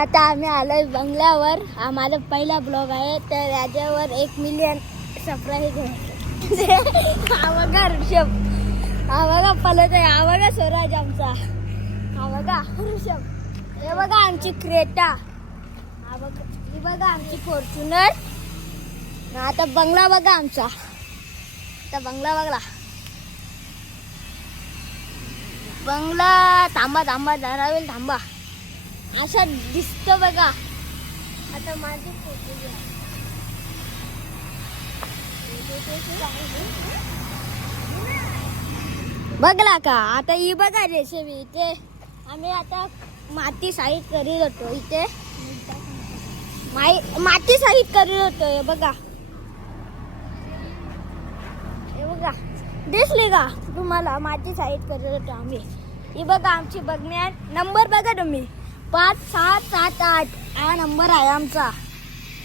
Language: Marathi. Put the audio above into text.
आता आम्ही आलोय बंगल्यावर. हा माझा पहिला ब्लॉग आहे, तर याच्यावर 1 मिलियन सबस्क्राईब हा बघा ऋषभ, हा बघा पलत आहे, हा बघा स्वराज आमचा, हा बघा ऋषभ, हे बघा आमची क्रेटा, हा बघा ही बघा आमची फॉर्च्युनर. आता बंगला बघा आमचा, आता बंगला बघला बंगला. थांबा थांबा धरावेल थांबा, असा दिसतो बघा. आता माझी फोटो घ्या. बघला का? आता ही बघा रेसिपी. इथे आम्ही आता माती साईड करीत होतो, इथे माती साईड करीत होतो. हे बघा, हे बघा दिसली का तुम्हाला? माती साईड करत होतो आम्ही. ही बघा आमची बघण्यात नंबर बघा तुम्ही, 5 6 7 8 हा नंबर आहे आमचा.